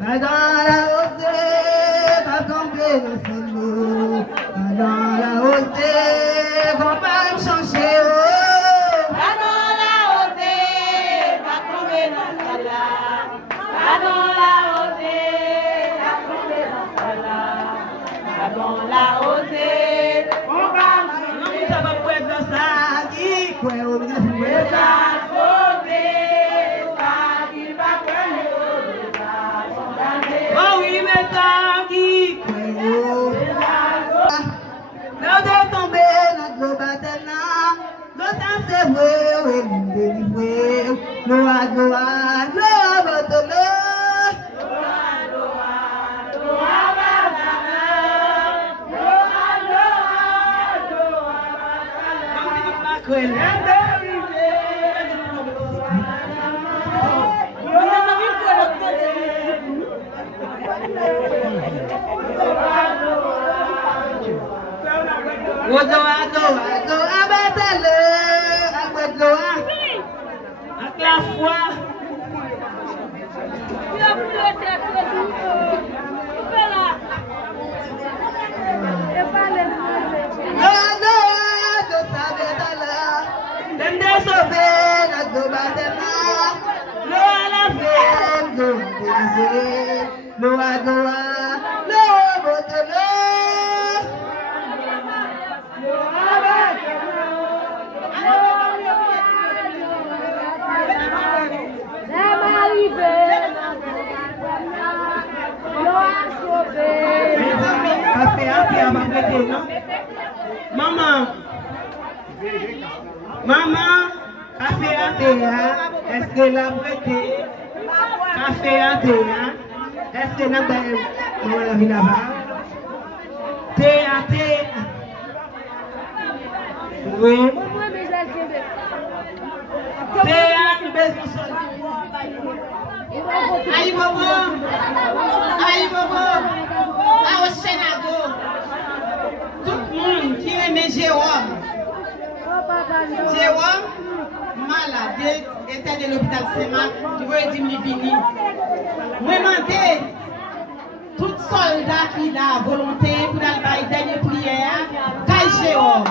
Pas dans la rosée, pas tomber dans son eau. Pas dans la rosée, faut pas me changer. Pas dans la rosée, pas tomber dans sa lame. Pas dans la rosée, pas tomber dans sa lame. Pas dans la rosée, on va me changer. Ça va pour être dans ça, qui quoi, on va dire, oh oui, mais ça qui croit. L'eau de tomber, notre bataille, l'eau c'est vrai, oui, nous délivrer. L'eau à l'eau à votre l'eau. La foi. Maman, maman, café à thé, est-ce que la prêté? Café à thé, est-ce que la vie là-bas? Thé à thé. Oui. Thé à besoin. Aïe, maman. Aïe, maman. Ah, au Sénat. Tout le monde qui aime Jérôme. Jérôme, malade, était de l'hôpital Saint-Marc, qui veut dire qu'il vini. Moi, je tout soldat qui a volonté pour aller faire une dernière prière, Taï Jérôme.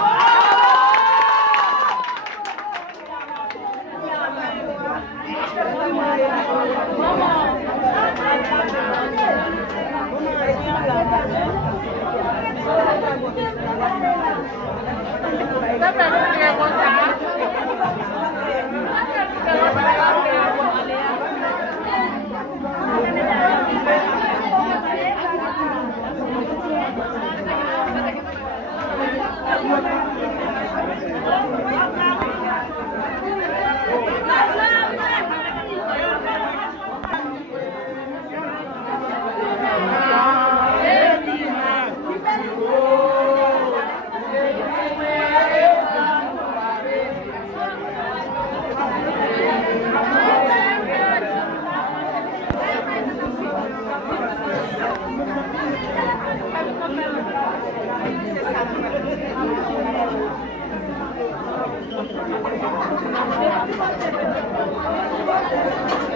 Thank you.